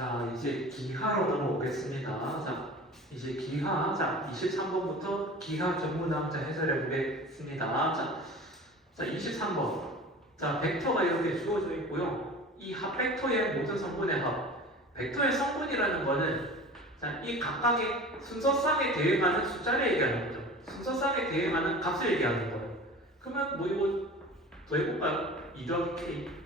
자, 이제 기하로 넘어오겠습니다. 자, 이제 기하, 자, 23번부터 기하 전문항 자 해설해 보겠습니다. 자, 23번. 자, 벡터가 이렇게 주어져 있고요. 이 합 벡터의 모든 성분의 합. 벡터의 성분이라는 거는 자, 이 각각의 순서상에 대응하는 숫자를 얘기하는 거죠. 순서상에 대응하는 값을 얘기하는 거예요. 그러면 뭐 이거 더 해볼까요? 2 더하기 k.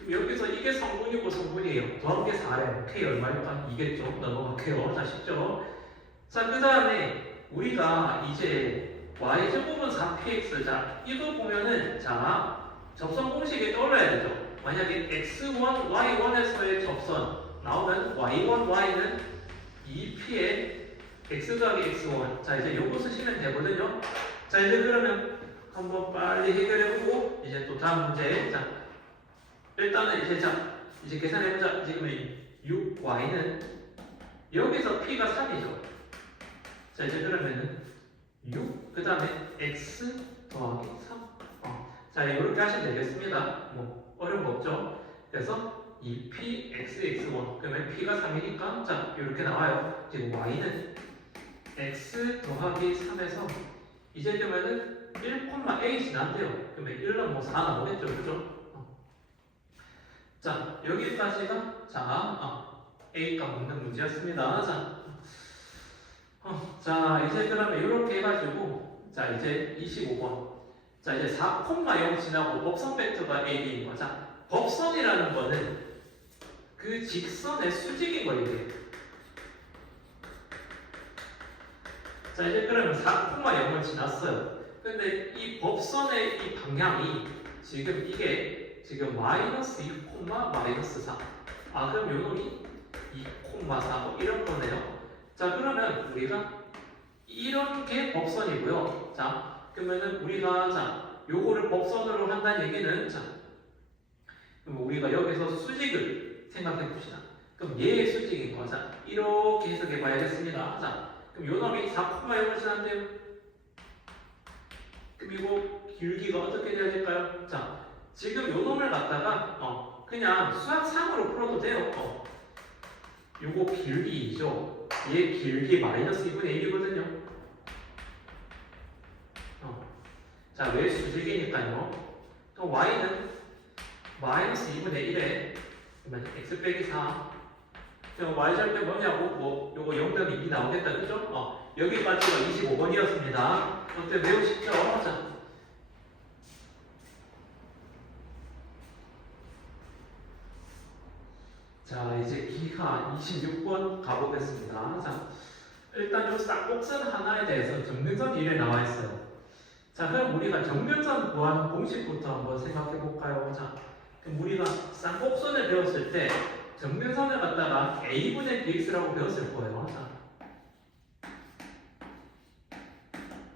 그럼 여기서 이게 성분이고 성분이에요. 더한 게 4래요. k 얼마일까? 2겠죠. 넘어갈게요. 자, 쉽죠? 자, 그 다음에 우리가 이제 y제곱은 4px. 자, 이거 보면은 자, 접선 공식이 떠올라야 되죠. 만약에 x1, y1에서의 접선 나오면 y1, y는 2p의 x 더하기 x1. 자, 이제 요거 쓰시면 되거든요. 자, 이제 그러면 한번 빨리 해결해보고 이제 또 다음 문제. 자, 일단은 이제 계산해보자. 지금 6y는 여기서 p가 3이죠. 자, 이제 그러면은 6, 그 다음에 x 더하기 3. 자, 이렇게 하시면 되겠습니다. 뭐 어려운 거 없죠. 그래서 2p x1. 그러면 p가 3이니까 자, 이렇게 나와요. 지금 y는 x 더하기 3에서 이제 그러면은 1,a 지난대요. 그러면 1은 뭐 4 나오겠죠. 그죠? 자, 여기까지가 A값 묻는 문제였습니다. 자, 이제 그러면 이렇게 해가지고 자, 이제 25번. 자, 이제 4,0 지나고 법선 벡터가 AB인 거. 자, 법선이라는 거는 그 직선의 수직인 거 얘기해요. 자, 이제 그러면 4,0을 지났어요. 근데 이 법선의 이 방향이 지금 이게 지금 마이너스 2, 마이너스 4. 그럼 요 놈이 2,4 뭐 이런 거네요. 자, 그러면 우리가 이런 게 법선이고요. 자, 그러면은 우리가 자, 요거를 법선으로 한다는 얘기는 자, 그럼 우리가 여기서 수직을 생각해 봅시다. 그럼 얘의 수직인 거. 자, 이렇게 해석해 봐야겠습니다. 자, 그럼 요 놈이 4,0을 지난대요. 그럼 이거 길기가 어떻게 돼야 될까요? 자, 지금 요 놈을 갖다가 그냥 수학상으로 풀어도 돼요. 요거 길기이죠. 얘 길기 마이너스 2분의 1이거든요. 자, 왜 수직이니까요. 또 y는 마이너스 2분의 1에 그러면 x 빼기 4. 그럼 y절편 뭐냐고 뭐 요거 0.2 나오겠다. 그죠? 여기까지가 25번이었습니다. 어때? 매우 쉽죠? 자, 이제 기하 26번 가보겠습니다. 자, 일단 이 쌍곡선 하나에 대해서 정근선 1에 나와 있어요. 자, 그럼 우리가 정근선 구하는 공식부터 한번 생각해 볼까요? 자, 그럼 우리가 쌍곡선을 배웠을 때 정근선을 갖다가 a분의 bx라고 배웠을 거예요. 자,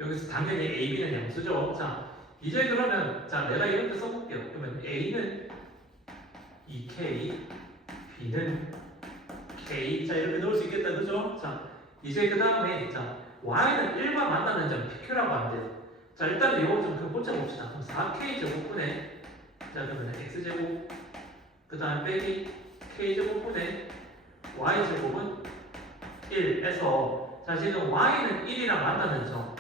여기서 당연히 ab는 양수죠. 자, 이제 그러면 자, 내가 이렇게 써볼게요. 그러면 a는 2k, b는 k. 자, 이렇게 넣을 수 있겠다. 그죠? 자, 이제 그 다음에 자, y는 1과 만나는 점 pq라고 하면 돼요. 자, 일단 이거 좀 고쳐봅시다. 그럼 4k 제곱분의 자, 그러면 x제곱 그 다음에 빼기 k제곱분의 y제곱은 1에서 자, 지금 y는 1이랑 만나는 점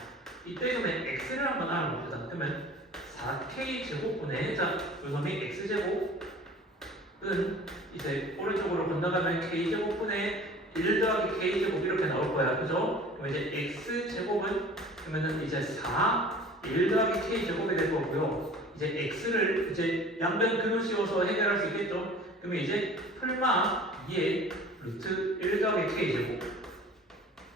이때 그러면 x를 한번 알아봅시다. 그러면 4k 제곱분의 자, 요 놈이 x제곱은 이제 오른쪽으로 건너가면 k제곱분의 1 더하기 k제곱 이렇게 나올 거야. 그죠? 그럼 이제 x제곱은 그러면은 이제 4 1 더하기 k제곱이 될 거고요. 이제 x를 이제 양변 근을 씌워서 해결할 수 있겠죠? 그러면 이제 풀마 2의 루트 1 더하기 k제곱.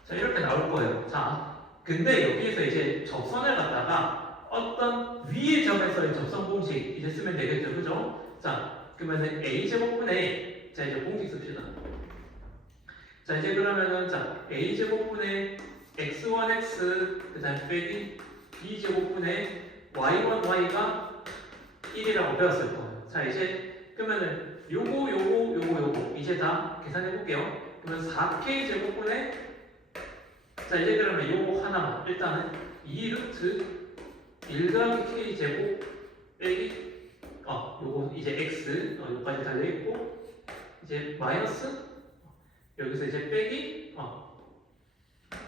자, 이렇게 나올 거예요. 자, 근데 여기에서 이제 접선을 갖다가 어떤 위의 점에서의 접선 공식 이제 쓰면 되겠죠? 그죠? 자, 그러면은 a제곱분의 자, 이제 공식 씁시다. 자, 이제 그러면은 자, a제곱분의 x1x 그 다음에 빼기 b제곱분의 y1y가 1이라고 배웠을 거예요. 자, 이제 그러면은 요거 이제 다 계산해 볼게요. 그러면 4k 제곱분의 자, 이제 그러면 요거 하나만 일단은 2루트 1 더하기 k 제곱 빼기 요거 이제 x 여기까지 달려있고 이제 마이너스 여기서 이제 빼기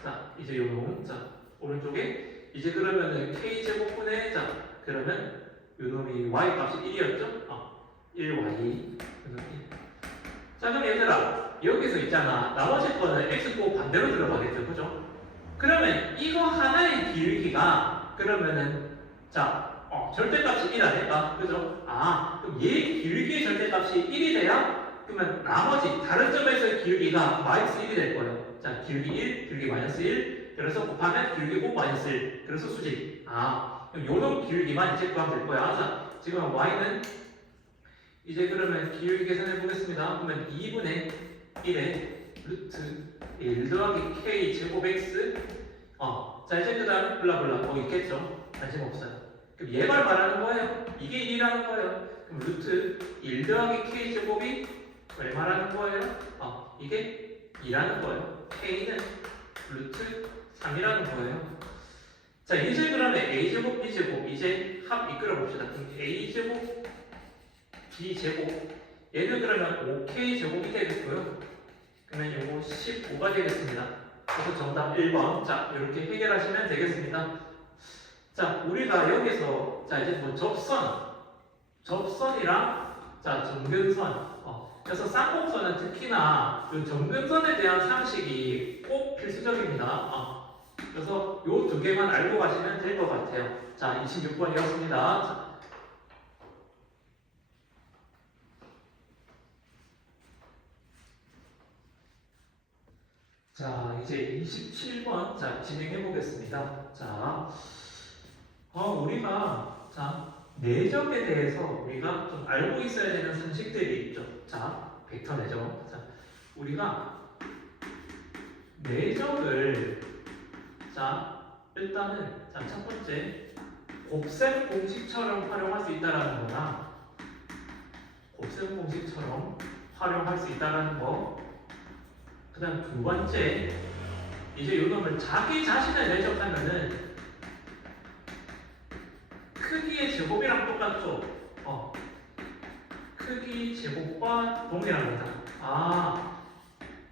자 이제 요놈 자 오른쪽에 이제 그러면은 k제곱분의 자 그러면 요놈이 y 값이 1이었죠? 1y 자 그럼 얘들아 여기서 있잖아 나머지 거는 x곱 반대로 들어가겠죠 그죠? 그러면 이거 하나의 기울기가 그러면은 자 절대값이 1 아닐까? 그죠? 그럼 얘 기울기의 절대값이 1이 돼야 그러면 나머지 다른 점에서의 기울기가 마이너스 1이 될 거예요. 자, 기울기 1, 기울기 마이너스 1. 그래서 곱하면 기울기 5 마이너스 1. 그래서 수직. 그럼 요런 기울기만 이제 구하면 될 거야. 자, 지금 y는 이제 그러면 기울기 계산해 보겠습니다. 그러면 2분의 1의 루트 1 더하기 k 제곱 x 자, 이제 그 다음에 블라블라 뭐 있겠죠? 관심 없어요. 그럼 얘가 말하는 거예요. 이게 1이라는 거예요. 그럼 루트 1 더하기 k 제곱이 왜 말하는 거예요? 이게 2라는 거예요. k는 루트 3이라는 거예요. 자, 이제 그러면 a제곱, b제곱 이제 합 이끌어 봅시다. 그럼 a제곱, b제곱 얘는 그러면 5k 제곱이 되겠고요. 그러면 요거 15가 되겠습니다. 그래서 정답 1번. 자, 이렇게 해결하시면 되겠습니다. 자, 우리가 여기서 자 이제 뭐 접선이랑 자 정근선 그래서 쌍곡선은 특히나 이 정근선에 대한 상식이 꼭 필수적입니다. 그래서 요 두 개만 알고 가시면 될 것 같아요. 자, 26번이었습니다. 자, 이제 27번 자 진행해 보겠습니다. 자, 우리가 자 내적에 대해서 우리가 좀 알고 있어야 되는 상식들이 있죠. 자, 벡터 내적. 자, 우리가 내적을 자 일단은 자 첫 번째 곱셈 공식처럼 활용할 수 있다라는 거나 곱셈 공식처럼 활용할 수 있다라는 거. 그다음 두 번째 이제 요놈을 자기 자신을 내적하면은 크기의 제곱이랑 똑같죠? 크기 제곱과 동일합니다.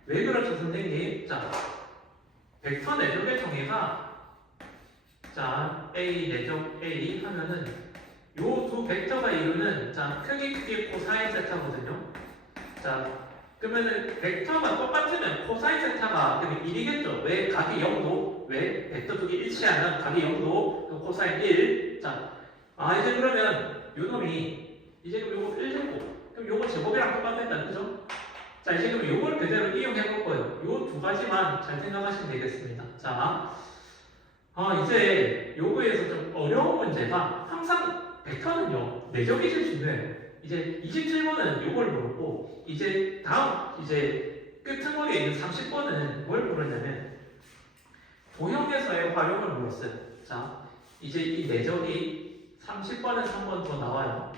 왜 그렇죠, 선생님? 자, 벡터 내적의 정의가 자, A 내적 A 하면은 요 두 벡터가 이루는 자, 크기 코사인 세타거든요. 자, 그러면은 벡터가 똑같으면 코사인 세타가 그러면 1이겠죠? 왜 각이 0도? 왜 벡터 두 개 일치하면 각이 0도? 코사인 1. 자, 이제 그러면 요놈이 이제 그럼 요거 1제곱 그럼 요거 제곱이랑 똑같겠다 그죠? 자 이제 그럼 요걸 그대로 이용해 볼 거예요. 요 두 가지만 잘 생각하시면 되겠습니다. 자 이제 요거에서 좀 어려운 문제가 항상 벡터는요 내적이 제일 중요해요. 이제 27번은 요걸 물었고 이제 다음 이제 끄트머리에 있는 30번은 뭘 물었냐면 도형에서의 활용을 물었어요. 자 이제 이 내적이 30번에서 한 번 더 나와요.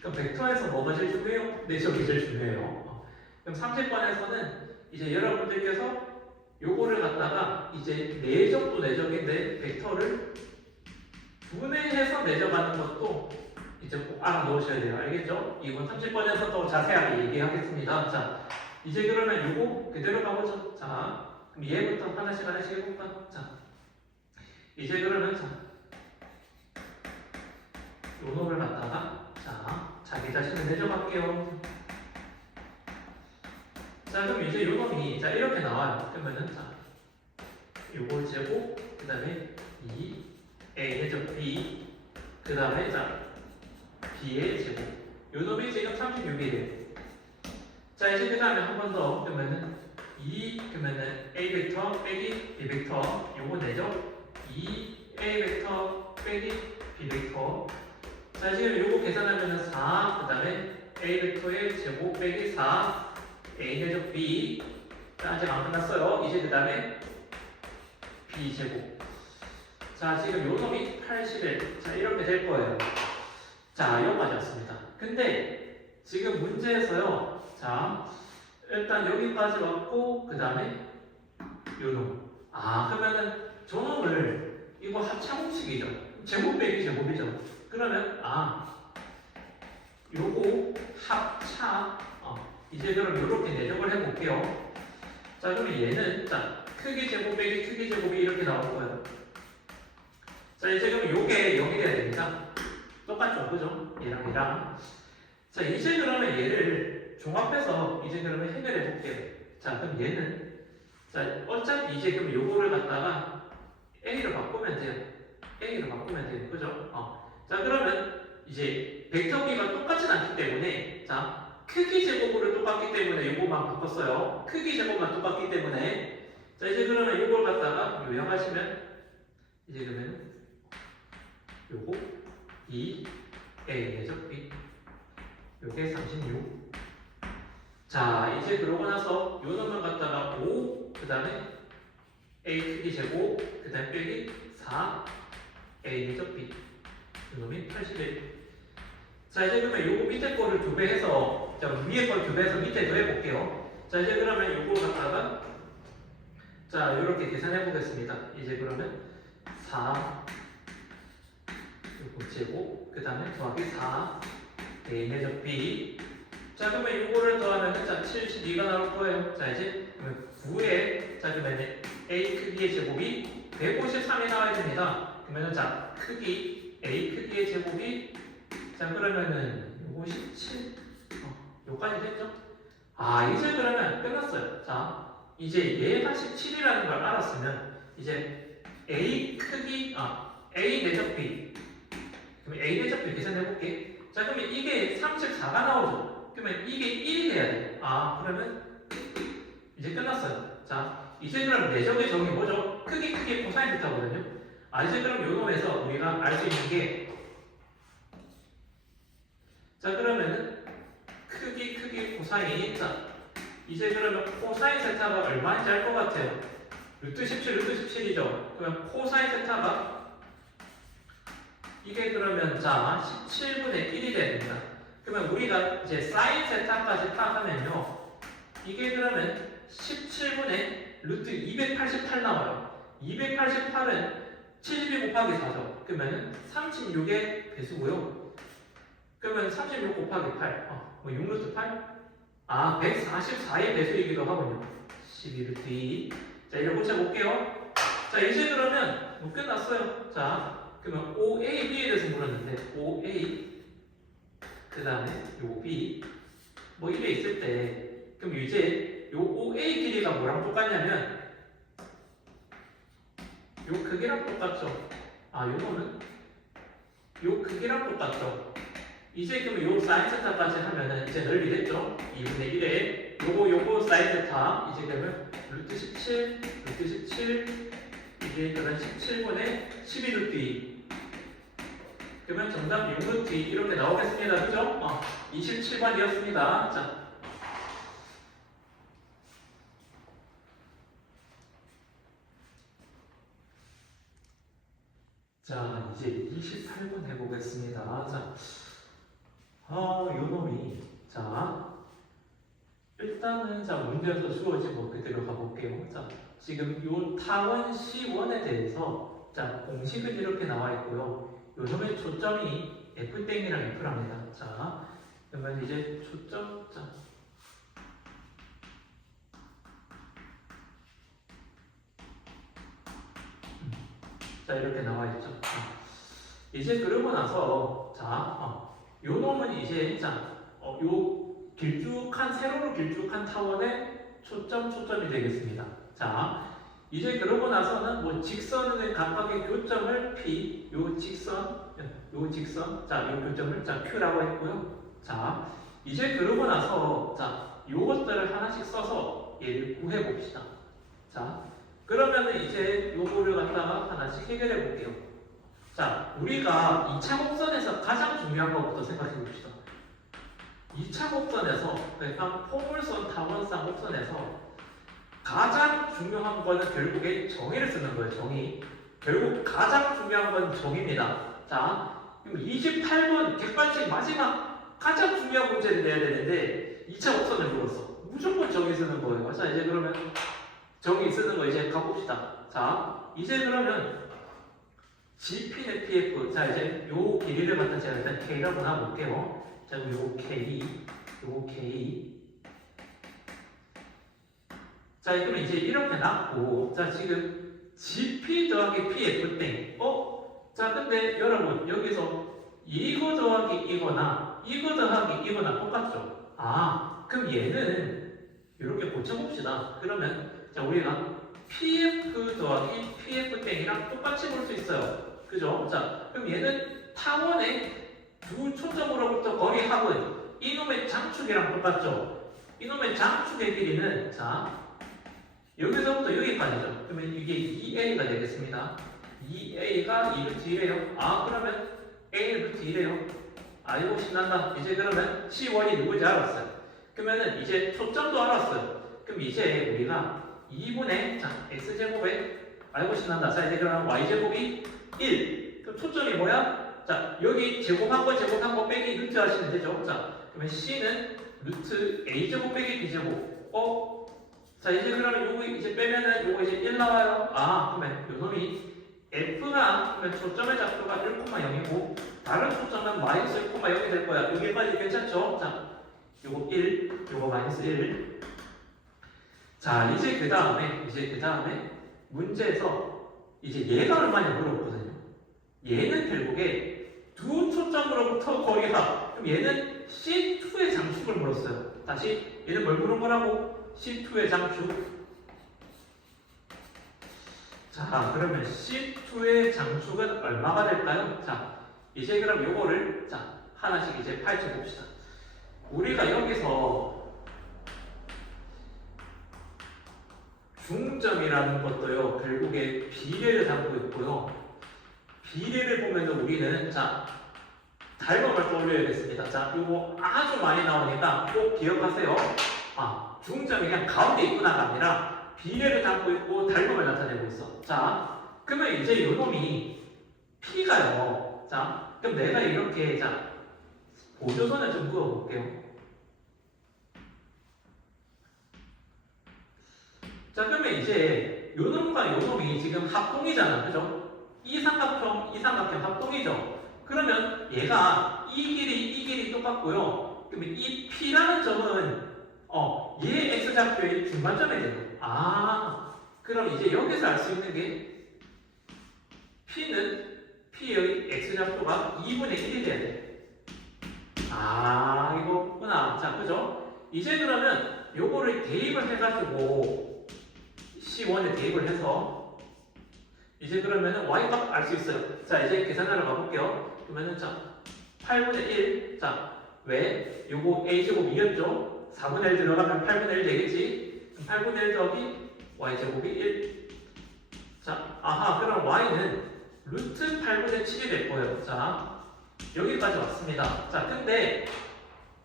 그럼 벡터에서 뭐가 제일 중요해요? 내적이 제일 중요해요. 그럼 30번에서는 이제 여러분들께서 요거를 갖다가 이제 내적도 내적인데 벡터를 분해해서 내적하는 것도 이제 꼭 알아놓으셔야 돼요. 알겠죠? 이건 30번에서 더 자세하게 얘기하겠습니다. 자, 이제 그러면 요거 그대로 가보죠. 자, 그럼 얘부터 하나씩 해볼까? 자, 이제 그러면 요 놈을 갖다가 자기 자신을 내적할게요. 자 그럼 이제 요 놈이 자 이렇게 나와요. 그러면은 요걸 제곱 그 다음에 이 A 내적 B 그 다음에 B의 제곱 요 놈이 지금 36이래요. 자 이제 그 다음에 한 번 더 그러면은 그러면은 A 벡터 빼기 B 벡터 요거 내적 2A 벡터 빼기 B 벡터 자 지금 요거 계산하면은 4 그 다음에 A 벡터의 제곱 빼기 4 A 내적 B 자 아직 안 끝났어요. 이제 그 다음에 B 제곱 자 지금 요 놈이 81 자 이렇게 될 거예요. 자 여기까지 왔습니다. 근데 지금 문제에서요 자 일단 여기까지 왔고 그 다음에 요 놈 그러면은 저 놈을 이거 합차 공식이죠. 제곱 빼기 제곱이죠. 그러면 요거 합차 이제 이제 그럼 이렇게 내적을 해볼게요. 자, 그러면 얘는 자 크기 제곱 빼기 크기 제곱이 이렇게 나올 거예요. 자, 이제 그럼 요게 0이 돼야 됩니다. 똑같죠, 그죠? 얘랑. 자, 이제 그러면 얘를 종합해서 이제 그러면 해결해 볼게요. 자, 그럼 얘는 자 어차피 이제 그럼 요거를 갖다가 A로 바꾸면 돼요. A로 바꾸면 돼요, 그죠? 자, 그러면 이제 벡터기가 똑같진 않기 때문에 자 크기 제곱으로 똑같기 때문에 요거만 바꿨어요. 크기 제곱만 똑같기 때문에 자 이제 그러면 요걸 갖다가 요약하시면 이제 그러면 요거 2 A 내적 B 요게 36. 자 이제 그러고 나서 요 놈만 갖다가 5 그 다음에 A 크기 제곱 그 다음에 빼기 4 A 내적 B 요 놈이 81. 자 이제 그러면 요거 밑에 거를 2배 해서 자 위에 걸 2배 해서 밑에도 해볼게요. 자 이제 그러면 요거 갖다가 자 요렇게 계산해 보겠습니다. 이제 그러면 4 요거 제곱 그 다음에 더하기 4 A 내적 B 자 그러면 요거를 더하면 자 72가 나올 거예요. 자 이제 그러면 9에 자 그러면 A 크기의 제곱이 153이 나와야 됩니다. 그러면 자 크기 A 크기의 제곱이 자 그러면은 요거 17 요까지 됐죠? 이제 그러면 끝났어요. 자 이제 얘가 17이라는 걸 알았으면 이제 A 크기 A 내적 B 그럼 A 내적 B 계산해 볼게. 자 그러면 이게 34가 나오죠. 그러면 이게 1이 돼야 돼. 그러면 이제 끝났어요. 자 이제 그럼 내적의 정의 뭐죠? 크기 코사인 세타거든요. 이제 그럼 요 놈에서 우리가 알 수 있는 게 자 그러면은 크기 코사인 자 이제 그러면 코사인 세타가 얼마인지 알 것 같아요. 루트 17이죠. 그러면 코사인 세타가 이게 그러면 자 17분의 1이 돼야 됩니다. 그러면 우리가 이제 사인 세타까지 파악하면요 이게 그러면 17분의 루트 288 나와요. 288은 72 곱하기 4죠. 그러면 36의 배수고요. 그러면 36 곱하기 8, 6루트 8? 144의 배수이기도 하군요. 12루트 2. 자, 이걸 고쳐볼게요. 자, 이제 그러면 뭐 끝났어요. 자, 그러면 OA, B에 대해서 물었는데, OA, 그 다음에 요 B, 뭐 이래 있을 때, 그럼 이제 요 OA 길이가 뭐랑 똑같냐면, 요 크기랑 똑같죠. 요거는 요 크기랑 똑같죠. 이제 그럼 요 사인 세타까지 하면은 이제 넓이 됐죠? 2분의 1에 요거 사인 세타 이제 그러면 루트 17 이게 그러면 17분의 12루트 2 그러면 정답 6루트 2 이렇게 나오겠습니다. 그죠? 27번이었습니다. 자 이제 28번 해보겠습니다. 요 놈이 일단은 문제에서 주어진 그대로 가볼게요. 지금 요 타원 C1에 대해서 공식은 이렇게 나와 있고요. 요 놈의 초점이 F땡이랑 F랍니다. 그러면 이제 초점 이렇게 나와 있죠. 이제 그러고 나서 요 놈은 이제 요 길쭉한 세로로 길쭉한 타원의 초점이 되겠습니다. 이제 그러고 나서는 뭐 직선의 각각의 교점을 P, 요 직선, 요 교점을 Q라고 했고요. 이제 그러고 나서 요것들을 하나씩 써서 얘를 구해 봅시다. 그러면은 이제 요거를 갖다가 하나씩 해결해 볼게요. 우리가 2차 곡선에서 가장 중요한 것부터 생각해 봅시다. 2차 곡선에서, 그러니까 포물선, 타원상 곡선에서 가장 중요한 거는 결국에 정의를 쓰는 거예요, 정의. 결국 가장 중요한 건 정의입니다. 그럼 28번 객관식 마지막 가장 중요한 문제를 내야 되는데 2차 곡선을 물었어. 무조건 정의 쓰는 거예요. 이제 그러면 정의 쓰는 거 이제 가봅시다. 이제 그러면 GP는 PF. 이제 요 길이를 갖다 제가 일단 K라고 놔볼게요. 요 K, 자, 그러면 이제 이렇게 났고, 자, 지금 GP 더하기 PF 땡. 자, 근데 여러분, 여기서 이거 더하기 이거나, 이거 더하기 이거나 똑같죠? 그럼 얘는 이렇게 고쳐봅시다. 그러면, 자, 우리가 PF 더하기 PF 땡이랑 똑같이 볼 수 있어요. 그죠? 자, 그럼 얘는 타원의 두 초점으로부터 거리 합은 이놈의 장축이랑 똑같죠? 이놈의 장축의 길이는, 자, 여기서부터 여기까지죠. 그러면 이게 2a가 되겠습니다. 2a가 2루트 1이에요. 그러면 a 루트 1이에요. 이거 신난다. 이제 그러면 C1이 누구인지 알았어요. 그러면은 이제 초점도 알았어요. 그럼 이제 우리가 2분의 자 x제곱에 알고 신난다. 자, 이제 그러면 y제곱이 1. 그럼 초점이 뭐야? 자, 여기 제곱한 거 빼기 루트 하시면 되죠. 자, 그러면 c는 루트 a제곱 빼기 b제곱. 자, 이제 그러면 요거 이제 빼면은 요거 이제 1 나와요. 그러면 요 놈이 f가 그러면 초점의 작도가 1,0이고 다른 초점은 마이너스 1,0이 될 거야. 여기까지 괜찮죠? 자, 요거 1, 요거 마이너스 1. 자, 이제 그 다음에 문제에서 이제 얘가 얼마냐 물어봤거든요. 얘는 결국에 두 초점으로부터 거리가, 그럼 얘는 C2의 장축을 물었어요. 다시 얘는 뭘 물은 거라고? C2의 장축. 자, 그러면 C2의 장축은 얼마가 될까요? 자, 이제 그럼 요거를 자 하나씩 이제 파헤쳐 봅시다. 우리가 여기서 중점이라는 것도요 결국에 비례를 담고 있고요. 비례를 보면서 우리는 자 닮음을 떠올려야겠습니다. 자, 요거 아주 많이 나오니까 꼭 기억하세요. 중점이 그냥 가운데 있구나가 아니라 비례를 담고 있고 닮음을 나타내고 있어. 자, 그러면 이제 요 놈이 P가요. 자, 그럼 내가 이렇게 자 보조선을 좀 그어볼게요. 자, 그러면 이제 요 놈과 요 놈이 지금 합동이잖아. 그죠? 이 삼각형 합동이죠. 그러면 얘가 이 길이 똑같고요. 그러면 이 P라는 점은 얘 X좌표의 중간점에 되는. 그럼 이제 여기서 알 수 있는 게 P의 X좌표가 2분의 1이 돼야 돼. 이거구나. 자, 그죠? 이제 그러면 요거를 대입을 해가지고 C1에 대입을 해서 이제 그러면은 Y값 알 수 있어요. 자, 이제 계산하러 가볼게요. 그러면은 자 8분의 1. 자, 왜? 요거 A제곱 2였죠? 4분의 1 들어가면 8분의 1 되겠지? 8분의 1 더하기 Y제곱이 1. 자, 그럼 Y는 루트 8분의 7이 될 거예요. 자, 여기까지 왔습니다. 자, 근데,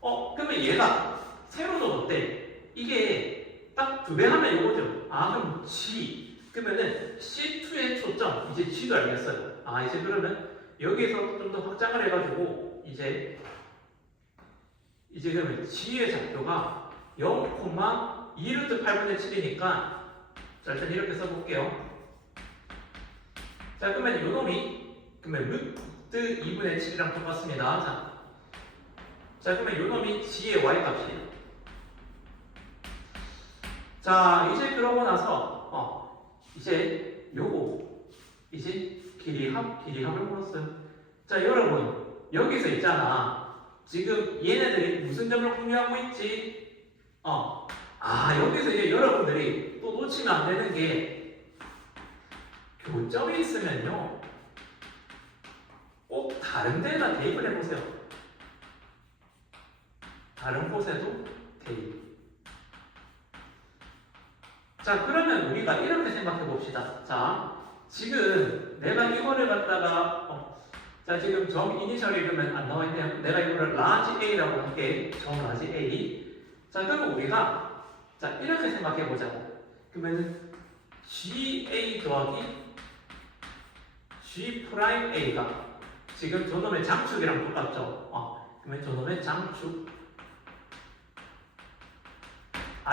그러면 얘가 세로는 어때? 이게 딱 2배 하면 이거죠. 그럼 G. 그러면은 C2의 초점. 이제 G도 알겠어요. 이제 그러면 여기에서 좀 더 확장을 해가지고, 이제 그러면 G의 좌표가 0,2루트 8분의 7이니까, 자, 일단 이렇게 써볼게요. 자, 그러면 요 놈이 그러면 루트 2분의 7이랑 똑같습니다. 자, 그러면 요 놈이 G의 Y 값이에요. 자, 이제 그러고 나서 이제 요거 이제 길이합을 물었어요. 자, 여러분 여기서 있잖아. 지금 얘네들이 무슨 점을 공유하고 있지? 여기서 이제 여러분들이 또 놓치면 안 되는 게 교점이 있으면요 꼭 다른 데다 대입을 해보세요. 다른 곳에도 대입. 자, 그러면 우리가 이렇게 생각해 봅시다. 자, 지금 내가 이거를 갖다가 자, 지금 점 이니셜이 그러면 안 나와 있네요. 내가 이거를 라지 A라고 할게. 점 라지 A. 자, 그러면 우리가 자, 이렇게 생각해 보자고. 그러면은 GA 더하기 G 프라임 A가 지금 저놈의 장축이랑 똑같죠? 그러면 저놈의 장축.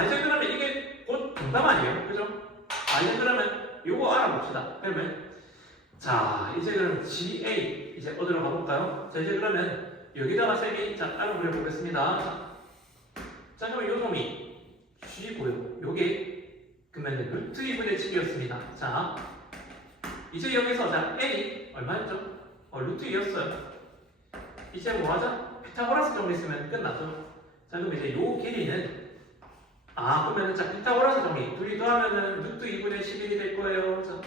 이제 그러면 이게 곧 정답 아니에요? 그죠? 이제 그러면 요거 알아봅시다. 그러면 자, 이제 그럼 GA 이제 어디로 가볼까요? 자, 이제 그러면 여기다가 쌤이 자, 따로 그려보겠습니다. 자, 그럼 요 놈이 G고요. 요게 그러면 루트 2분의 7이었습니다. 자, 이제 여기서 자 A 얼마였죠? 루트 2였어요. 이제 뭐 하자? 피타고라스 정리 쓰면 끝났죠. 자, 그럼 이제 요 길이는 그러면은 자 피타고라스 정리 둘이 더하면은 루트 2분의 11이 될 거예요. 자,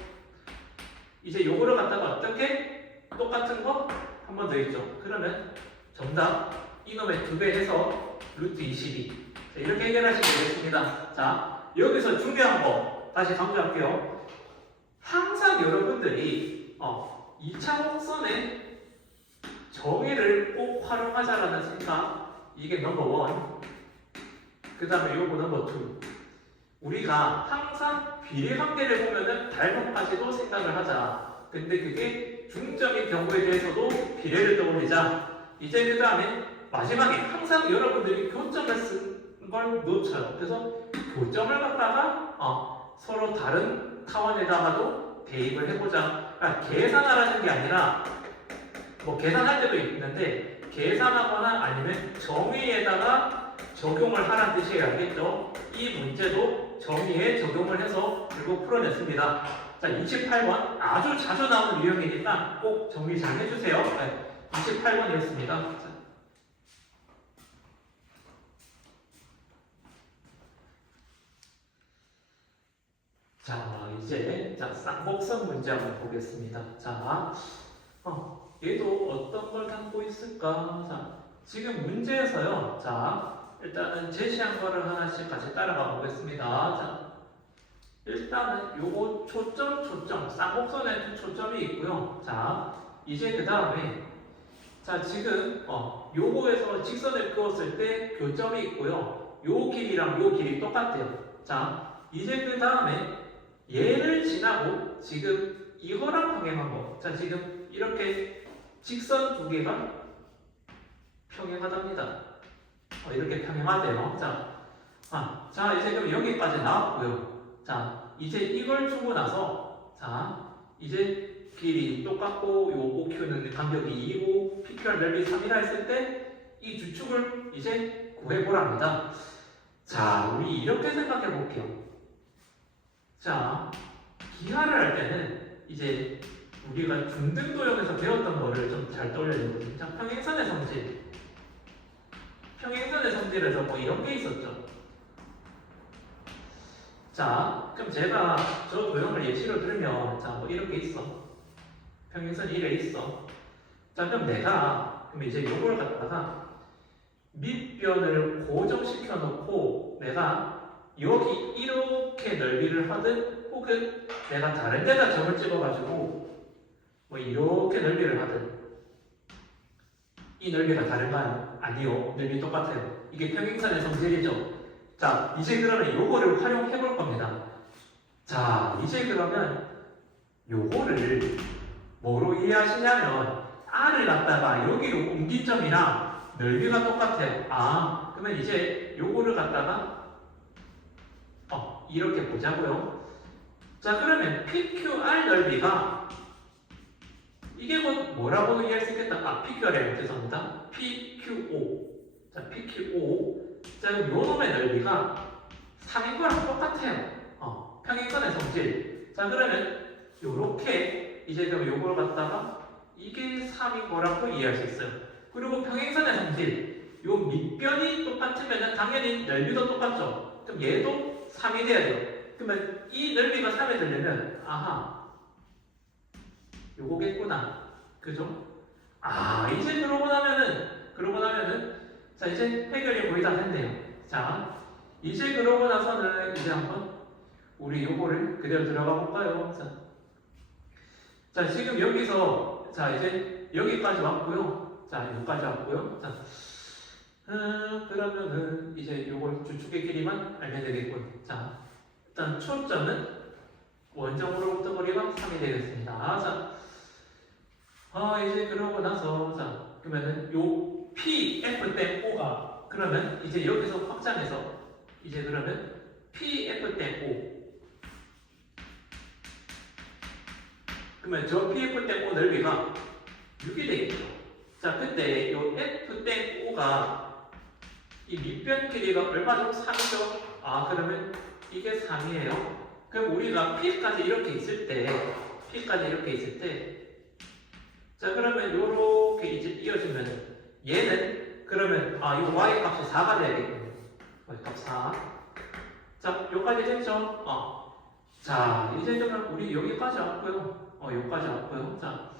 이제 요거를 갖다가 어떻게 똑같은 거 한 번 더 있죠. 그러면 정답 이놈의 2배 해서 루트 22. 자, 이렇게 해결하시면 되겠습니다. 자, 여기서 중요한 거 다시 강조할게요. 항상 여러분들이 2차 곡선의 정의를 꼭 활용하자라는 생각, 이게 넘버 1. 그 다음에 요거 넘버 2. 우리가 항상 비례관계를 보면은 닮음까지도 생각을 하자. 근데 그게 중점인 경우에 대해서도 비례를 떠올리자. 이제 그 다음에 마지막에 항상 여러분들이 교점을 쓴 걸 놓쳐요. 그래서 교점을 갖다가 서로 다른 타원에다가도 대입을 해보자. 그러니까 계산하라는 게 아니라 뭐 계산할 때도 있는데 계산하거나 아니면 정의에다가 적용을 하라는 뜻이겠죠. 이 문제도 정의에 적용을 해서 결국 풀어냈습니다. 자, 28번 아주 자주 나오는 유형이니까 꼭 정리 잘 해주세요. 네, 28번이었습니다. 자, 이제 쌍곡선 문제 한번 보겠습니다. 자, 얘도 어떤 걸 담고 있을까? 자, 지금 문제에서요. 자, 일단은 제시한 거를 하나씩 같이 따라가 보겠습니다. 자, 일단은 요거 초점, 쌍곡선에 초점이 있고요. 자, 이제 그 다음에 자, 지금 요거에서 직선을 그었을 때 교점이 있고요. 요 길이랑 요 길이 똑같아요. 자, 이제 그 다음에 얘를 지나고 지금 이거랑 평행한 거. 자, 지금 이렇게 직선 두 개가 평행하답니다. 이렇게 평행하대요. 자, 이제 그럼 여기까지 나왔고요. 자, 이제 이걸 주고 나서 자, 이제 길이 똑같고 요 OQ는 간격이 2이고 PQR 넓이 3이라 했을 때 이 주축을 이제 구해보랍니다. 자, 우리 이렇게 생각해 볼게요. 자, 기하를 할 때는 이제 우리가 중등도형에서 배웠던 거를 좀 잘 떠올려야 되거든요. 자, 평행선의 성질. 평행선의 성질에서 뭐 이런 게 있었죠. 자, 그럼 제가 저 도형을 예시로 들면 자, 뭐 이렇게 있어. 평행선이 이래 있어. 자, 그럼 그럼 이제 요걸 갖다가 밑변을 고정시켜 놓고 내가 여기 이렇게 넓이를 하든 혹은 내가 다른 데다 점을 찍어가지고 뭐 이렇게 넓이를 하든 이 넓이가 다른가요? 아니요. 넓이 똑같아요. 이게 평행선의 성질이죠. 자, 이제 그러면 요거를 활용해 볼 겁니다. 자, 이제 그러면 요거를 뭐로 이해하시냐면 R을 갖다가 여기로 옮긴 점이랑 넓이가 똑같아요. 그러면 이제 요거를 갖다가 이렇게 보자고요. 자, 그러면 PQR 넓이가 이게 뭐라고 이해할 수 있겠다? PQR이에요. 죄송합니다. PQO. 자, PQO. 자, 그럼 요 놈의 넓이가 3인 거랑 똑같아요. 평행선의 성질. 자, 그러면 요렇게 이제 그럼 요걸 갖다가 이게 3인 거라고 이해할 수 있어요. 그리고 평행선의 성질. 요 밑변이 똑같으면 당연히 넓이도 똑같죠. 그럼 얘도 3이 돼야 돼요. 그러면 이 넓이가 3이 되려면 요거겠구나. 그죠? 이제 그러고 나면은 자, 이제 해결이 거의 다 됐네요. 자, 이제 그러고 나서는 이제 한번 우리 요거를 그대로 들어가 볼까요? 자, 지금 여기서 자, 이제 여기까지 왔고요. 자, 여기까지 왔고요. 자, 그러면은 이제 요걸 주축의 길이만 알면 되겠고요. 자, 일단 초점은 원점으로부터 거리가 3이 되겠습니다. 자, 이제 그러고 나서 자, 그러면은 요 P, F 땡 O가 그러면 이제 여기서 확장해서 이제 그러면 P, F 땡 O 그러면 저 P, F 땡 O 넓이가 6이 되겠죠. 자, 근데 요 F 땡 O가 이 밑변 길이가 얼마죠? 3이죠. 그러면 이게 3이에요. 그럼 우리가 P까지 이렇게 있을 때, P까지 이렇게 있을 때, 자, 그러면 요렇게 이제 이어지면 얘는, 그러면, 이 Y 값이 4가 돼야겠군요. Y 값 4. 자, 요까지 됐죠? 자, 이제 그러면 우리 여기까지 왔고요. 여기까지 왔고요. 자,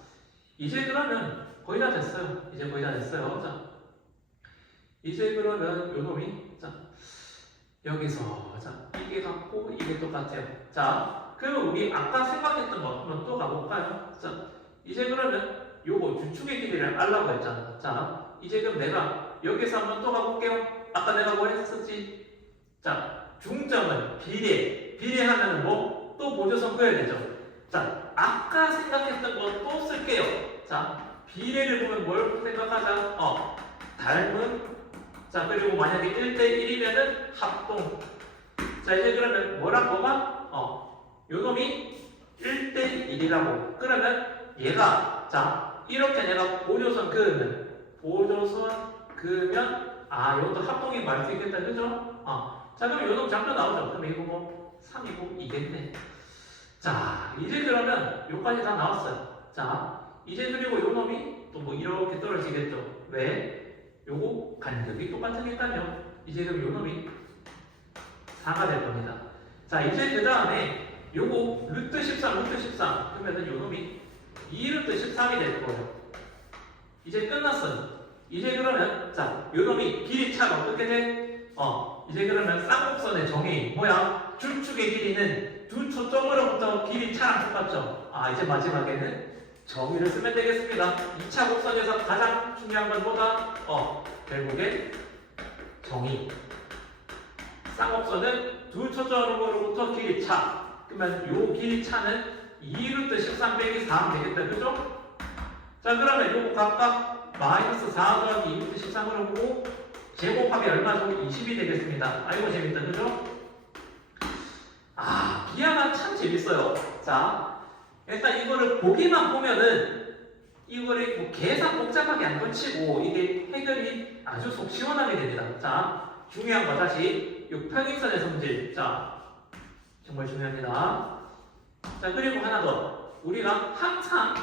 이제 그러면 거의 다 됐어요. 이제 거의 다 됐어요. 자, 이제 그러면 요 놈이, 자, 여기서, 자, 이게 같고, 이게 똑같아요. 자, 그러면 우리 아까 생각했던 거 한번 또 가볼까요? 자, 이제 그러면 요거 주축의 길이를 알라고 했잖아. 자, 이제 그럼 내가 여기서 한번 또 가볼게요. 아까 내가 뭘 했었지? 자, 중점은 비례하면은 뭐? 또 보조선 그어야 되죠. 자, 아까 생각했던 거 또 쓸게요. 자, 비례를 보면 뭘 생각하자? 닮은. 자, 그리고 만약에 1대1이면은 합동. 자, 이제 그러면 뭐가? 요 놈이 1대1이라고. 그러면 얘가, 자, 이렇게 내가 보조선 그으면, 요것도 합동이 말할 수 있겠다. 그죠? 자, 그럼 요 놈 잡혀 나오죠. 그럼 이거 뭐, 3이고 2겠네. 자, 이제 그러면 요까지 다 나왔어요. 자, 이제 그리고 요 놈이 또 뭐 이렇게 떨어지겠죠. 왜? 요거 간격이 똑같으니까요. 이제 그럼 요 놈이 4가 될 겁니다. 자, 이제 그 다음에 요거 루트 13 그러면은 요 놈이 2루트 13이 될 거예요. 이제 끝났어요. 이제 그러면 자, 요 놈이 길이 차가 어떻게 돼? 이제 그러면 쌍곡선의 정의 뭐야? 주축의 길이는 두 초점으로부터 길이 차랑 똑같죠. 이제 마지막에는 정의를 쓰면 되겠습니다. 2차 곡선에서 가장 중요한 건 뭐다? 결국엔 정의. 쌍곡선은 두 초점으로부터 길이 차. 그러면 요 길이 차는 2루트 13 빼기 4 하면 되겠다. 그죠? 자, 그러면 요거 각각 마이너스 4 더하기 2루트 13으로 보고 제곱합이 얼마죠? 20이 되겠습니다. 아이고 재밌다. 그죠? 기하가 참 재밌어요. 자, 일단 이거를 보기만 보면은 이거를 뭐 계산 복잡하게 안 거치고 이게 해결이 아주 속 시원하게 됩니다. 자, 중요한 거 다시 이 평행선의 성질. 자, 정말 중요합니다. 자, 그리고 하나 더. 우리가 항상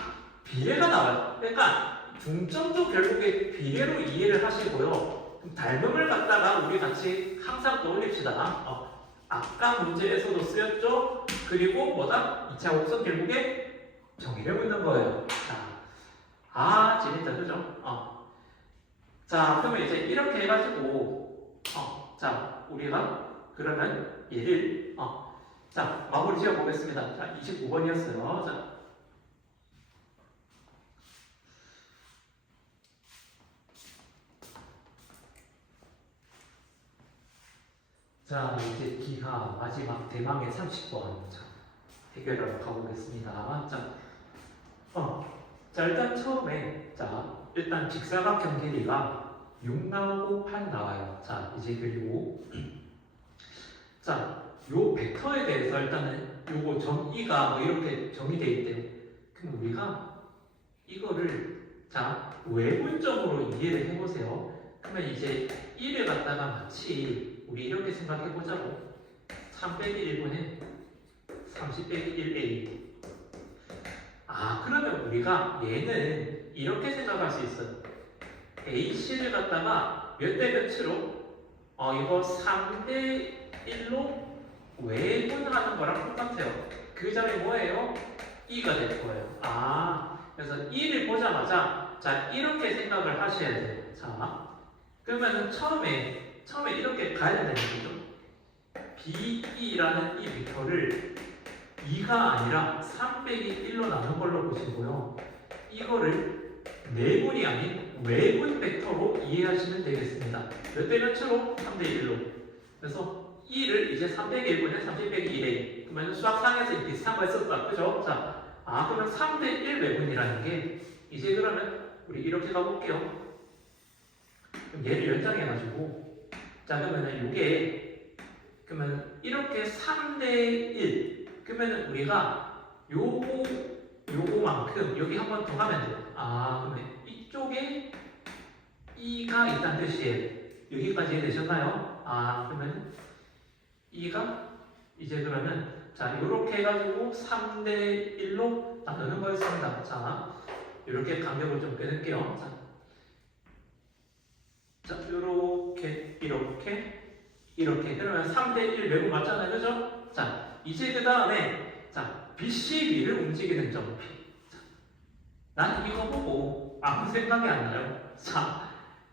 비례가 나와요. 그러니까 중점도 결국에 비례로 이해를 하시고요. 닮음을 갖다가 우리 같이 항상 떠올립시다. 아까 문제에서도 쓰였죠? 그리고 뭐다? 2차 곡선 결국에 정의를 묻는 거예요. 자, 재밌다. 그죠? 자, 그러면 이제 이렇게 해가지고, 자, 우리가 그러면 얘를, 자, 마무리 지어 보겠습니다. 자, 25번이었어요. 자, 이제 기하 마지막 대망의 30번. 자, 해결하러 가보겠습니다. 자, 일단 처음에, 자, 일단 직사각형 길이가 6 나오고 8 나와요. 자, 이제 그리고, 자, 요 벡터에 대해서 일단은 요거 정의가 뭐 이렇게 정의되어 있대요. 그럼 우리가 이거를, 자, 외분점으로 이해를 해보세요. 그러면 이제 1을 갖다가 마치 우리 이렇게 생각해보자고. 3 빼기 1분의 30 빼기 1a. 그러면 우리가 얘는 이렇게 생각할 수 있어요. AC를 갖다가 몇 대 몇으로? 이거 3대 1로 외분하는 거랑 똑같아요. 그 점이 뭐예요? 2가 될 거예요. 그래서 2를 보자마자, 자, 이렇게 생각을 하셔야 돼요. 자, 그러면은 처음에 이렇게 가야 되는 거죠. BE라는 이 벡터를 2가 아니라 3 빼기 1로 나눈 걸로 보시고요. 이거를 내분이 아닌 외분 벡터로 이해하시면 되겠습니다. 몇 대 몇으로? 3대 1로. 그래서 2를 이제 3 빼기 1분의 30 빼기 1에. 그러면 수학상에서 비슷한 거 했었다. 그죠? 자, 그러면 3대 1 외분이라는 게 이제 그러면 우리 이렇게 가볼게요. 그럼 얘를 연장해가지고, 자, 그러면은 이게, 그러면 이렇게 3대 1. 그러면은 우리가 요거만큼 여기 한 번 더 가면 돼요. 그러면 이쪽에 2가 있다는 뜻이에요. 여기까지 되셨나요? 그러면 2가 이제 그러면 자 이렇게 해가지고 3대 1로 나누는 거였습니다. 자 이렇게 간격을 좀 빼낼게요. 자 이렇게 그러면 3대 1 매우 맞잖아요, 그죠? 자 이제 그 다음에 자 BCB를 움직이는 점 P. 난 이거 보고 아무 생각이 안 나요. 자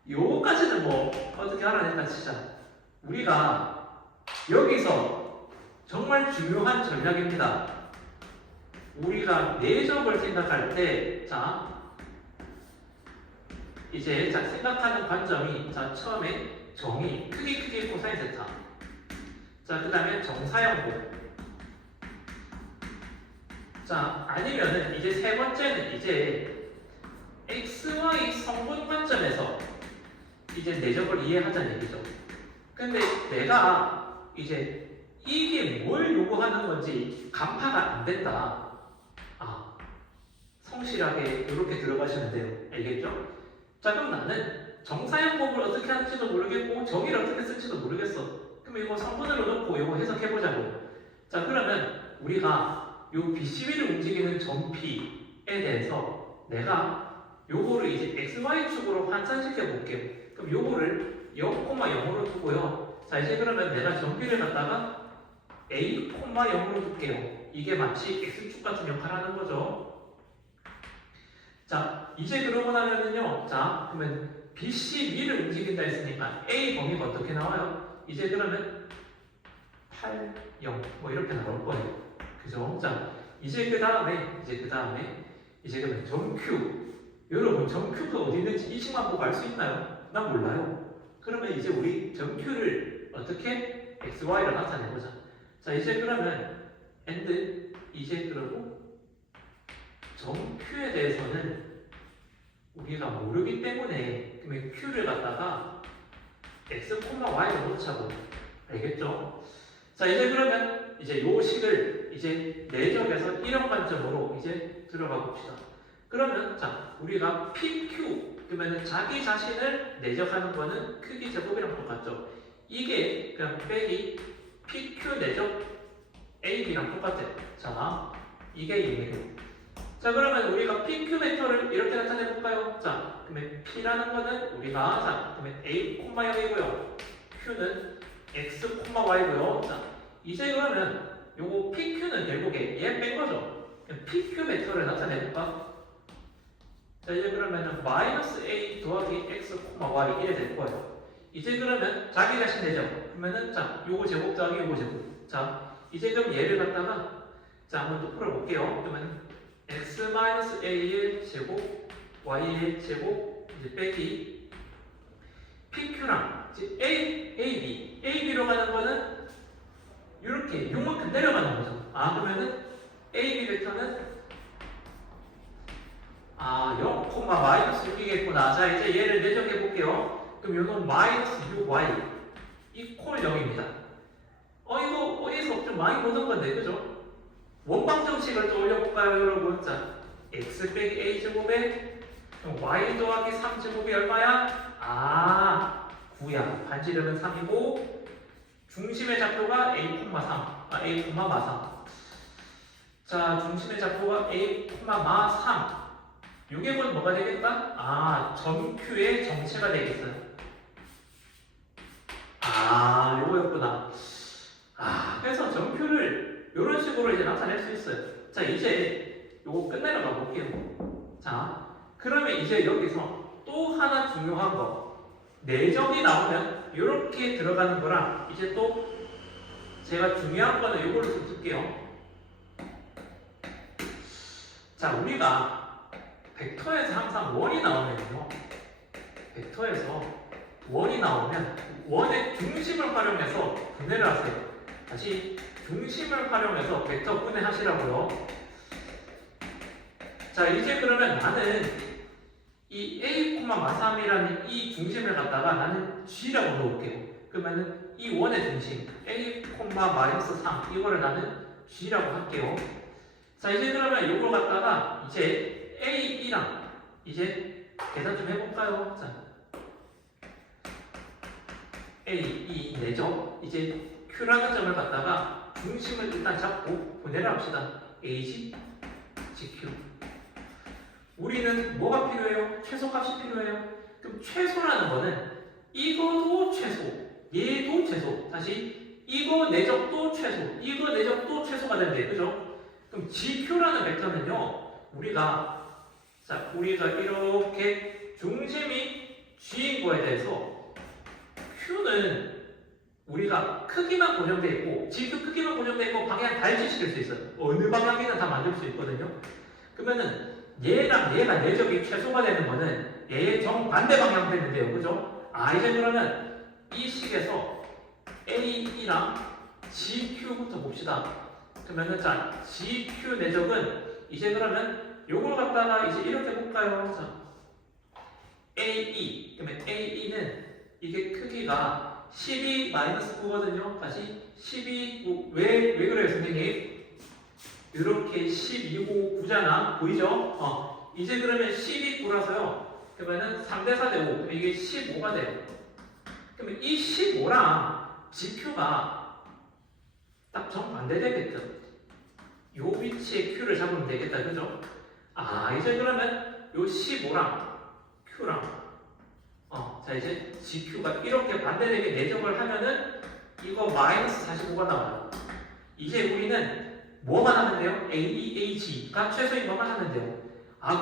요거까지는 뭐 어떻게 알아냈다 치자. 우리가 여기서 정말 중요한 전략입니다. 우리가 내적을 생각할 때, 자, 이제 자, 생각하는 관점이, 자, 처음에 정의, 크게 코사인 세타. 자, 그 다음에 정사형분. 자, 아니면은 이제 세 번째는 이제 XY 성분 관점에서 이제 내적을 이해하자는 얘기죠. 근데 내가 이제 이게 뭘 요구하는 건지 간파가 안 된다. 아, 성실하게 이렇게 들어가시면 돼요. 알겠죠? 자, 그럼 나는 정사형법을 어떻게 하는지도 모르겠고 정의를 어떻게 쓸지도 모르겠어. 그럼 이거 성분으로 넣고 이거 해석해보자고. 자, 그러면 우리가 요 BCB를 움직이는 점P에 대해서 내가 요거를 이제 XY축으로 환산시켜 볼게요. 그럼 요거를 0,0으로 두고요. 자, 이제 그러면 내가 점P를 갖다가 A, 0으로 둘게요. 이게 마치 X축 같은 역할을 하는 거죠. 자, 이제 그러고 나면은요. 자, 그러면 BCB를 움직인다 했으니까 A 범위가 어떻게 나와요? 이제 그러면 8, 0, 뭐 이렇게 나올 거예요. 그죠? 자, 이제 그 다음에 그러면 점 Q. 여러분, 점 Q가 어디 있는지 이 식만 보고 알 수 있나요? 난 몰라요. 그러면 이제 우리 점 Q를 어떻게 XY로 나타내보자. 자, 이제 그러면 and 이제 그러고 점 Q에 대해서는 우리가 모르기 때문에 그러면 Q를 갖다가 X, Y로 놓자고. 알겠죠? 자, 이제 그러면 이제 요 식을 이제 내적에서 이런 관점으로 이제 들어가 봅시다. 그러면 자, 우리가 PQ 그러면 자기 자신을 내적하는 거는 크기 제곱이랑 똑같죠. 이게 그냥 빼기 PQ 내적 AB랑 똑같아요. 자, 이게 이해요. 자, 그러면 우리가 PQ 벡터를 이렇게 나타내 볼까요? 자, 그러면 P라는 거는 우리가 자, 그러면 A, 0이고요. Q는 X, Y고요. 자, 이제 그러면 요거 PQ는 결국에 얘 뺀 거죠. PQ 벡터를 나타내 볼까? 자, 이제 그러면은 마이너스 A 더하기 X, Y 이래 될 거예요. 이제 그러면 자기 자신 되죠? 그러면은 자, 요거 제곱 더하기 요거 제곱. 자, 이제 그럼 얘를 갖다가 자, 한번 또 풀어볼게요. 그러면 X-A의 제곱, Y의 제곱, 이제 빼기 PQ랑 이제 AB로 가는 거는 이렇게 요만큼 내려가는 거죠. 아, 그러면은 AB 벡터는 0, 마이너스 6이겠구나. 자, 이제 얘를 내적해 볼게요. 그럼 요건 마이너스 6y 이퀄 0입니다. 이거 어디서 좀 많이 보던 건데, 그죠? 원방 정식을 떠올려 볼까요, 여러분? 자, x 빼기 a 제곱에 y 더하기 3 제곱이 얼마야? 9야. 반지름은 3이고 중심의 좌표가 a, 마3. 자, 중심의 좌표가 a, 마3. 요게 곧 뭐가 되겠다? 점 Q의 정체가 되겠어요. 요거였구나. 그래서 점 Q를 이런 식으로 이제 나타낼 수 있어요. 자, 이제 요거 끝내러 가볼게요. 자, 그러면 이제 여기서 또 하나 중요한 거. 내적이 나오면 이렇게 들어가는 거랑 이제 또 제가 중요한 거는 요걸로 좀 쓸게요. 자, 우리가 벡터에서 항상 원이 나오면요. 벡터에서 원이 나오면 원의 중심을 활용해서 분해를 하세요. 다시 중심을 활용해서 벡터 분해하시라고요. 자, 이제 그러면 나는 이 a, 마3이라는 이 중심을 갖다가 나는 g라고 넣을게요. 그러면은 이 원의 중심 a, 마이너스 3 이거를 나는 g라고 할게요. 자, 이제 그러면 이거 갖다가 이제 a, b랑 이제 계산 좀 해볼까요? 자, a, 2 내죠? 이제 q라는 점을 갖다가 중심을 일단 잡고 분해를 합시다. AG, GQ. 우리는 뭐가 필요해요? 최소값이 필요해요. 그럼 최소라는 거는 이거도 최소, 얘도 최소. 다시 이거 내적도 최소, 이거 내적도 최소가 된대. 그죠? 그럼 GQ라는 벡터는요. 우리가 이렇게 중심이 G인 거에 대해서 Q는 우리가 크기만 고정돼 있고 GQ 크기만 고정돼 있고 방향 달치시킬 수 있어요. 어느 방향이든 다 만들 수 있거든요. 그러면은 얘랑 얘가 내적이 최소가 되는 거는 얘의 정반대 방향 되는데요. 그죠? 이제 그러면 이 식에서 AE랑 GQ부터 봅시다. 그러면은 GQ 내적은 이제 그러면 요걸 갖다가 이제 이렇게 볼까요? AE. 그러면 AE는 이게 크기가 12-9거든요. 다시 12, 왜 그래요, 선생님? 이렇게 12고 9잖아. 보이죠? 이제 그러면 12, 9라서요. 그러면은 3대4 되고, 그럼 이게 15가 돼요. 그러면 이 15랑 GQ가 딱 정반대 되겠죠. 요 위치에 Q를 잡으면 되겠다. 그죠? 이제 그러면 요 15랑 Q랑 이제 GQ가 이렇게 반대되게 내적을 하면은 이거 마이너스 45가 나와요. 이제 우리는 뭐만 하면 돼요? AE가 최소인 것만 하면 돼요.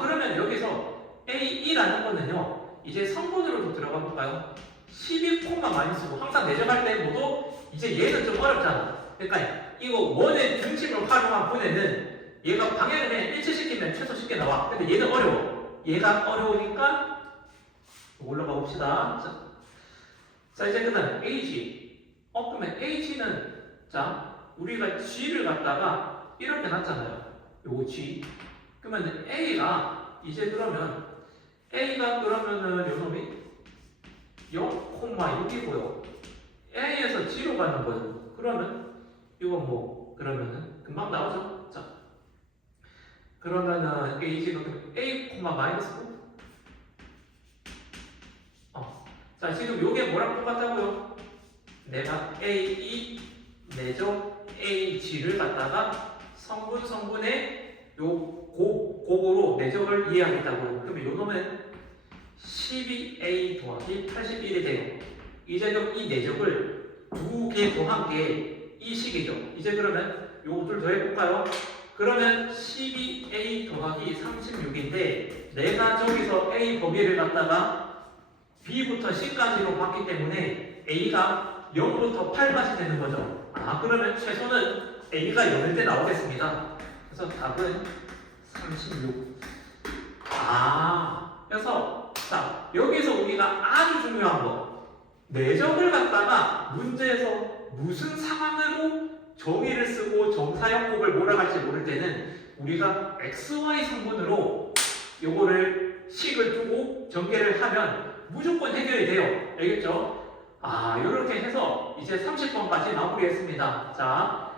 그러면 여기서 AE라는 거는요. 이제 성분으로도 들어가 볼까요? 12,-9 항상 내적할 때 모두 이제 얘는 좀 어렵잖아. 그러니까 이거 원의 중심을 활용한 분해는 얘가 방향을 그냥 일치시키면 최소 쉽게 나와. 근데 얘는 어려워. 얘가 어려우니까 올라가 봅시다. 이제 그 다음 AG. 그러면 AG는 우리가 G를 갖다가 이렇게 놨잖아요. 요거 G. 그러면 A가 이제 그러면 A가 그러면은 요놈이 0,6이고요. A에서 G로 가는 거예요. 그러면 이건 그러면은 금방 나오죠. 그러면은 AG가 A, -9. 지금 요게 뭐랑 똑같다고요? 내가 AE 내적 AG를 갖다가 성분의 곱으로 내적을 이해하겠다고요. 그러면 요 놈은 12A 더하기 81이 돼요. 이제 그럼 이 내적을 두 개 더한 게 이 식이죠. 이제 그러면 요것들 더 해볼까요? 그러면 12A 더하기 36인데 내가 저기서 A 범위를 갖다가 B부터 C까지로 봤기 때문에 A가 0부터 8까지 되는 거죠. 그러면 최소는 A가 0일 때 나오겠습니다. 그래서 답은 36. 그래서 여기서 우리가 아주 중요한 거, 내적을 갖다가 문제에서 무슨 상황으로 정의를 쓰고 정사역곱을 몰아갈지 모를 때는 우리가 XY 성분으로 요거를 식을 두고 전개를 하면 무조건 해결이 돼요. 알겠죠? 이렇게 해서 이제 30번까지 마무리했습니다.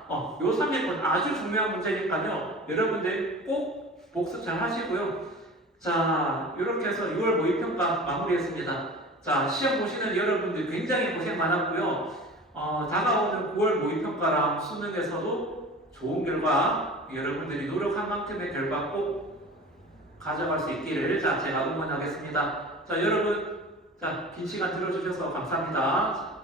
요 30번 아주 중요한 문제니까요. 여러분들 꼭 복습 잘 하시고요. 이렇게 해서 6월 모의평가 마무리했습니다. 시험 보시는 여러분들 굉장히 고생 많았고요. 다가오는 9월 모의평가랑 수능에서도 좋은 결과, 여러분들이 노력한 만큼의 결과 꼭 가져갈 수 있기를 제가 응원하겠습니다. 여러분, 긴 시간 들어주셔서 감사합니다.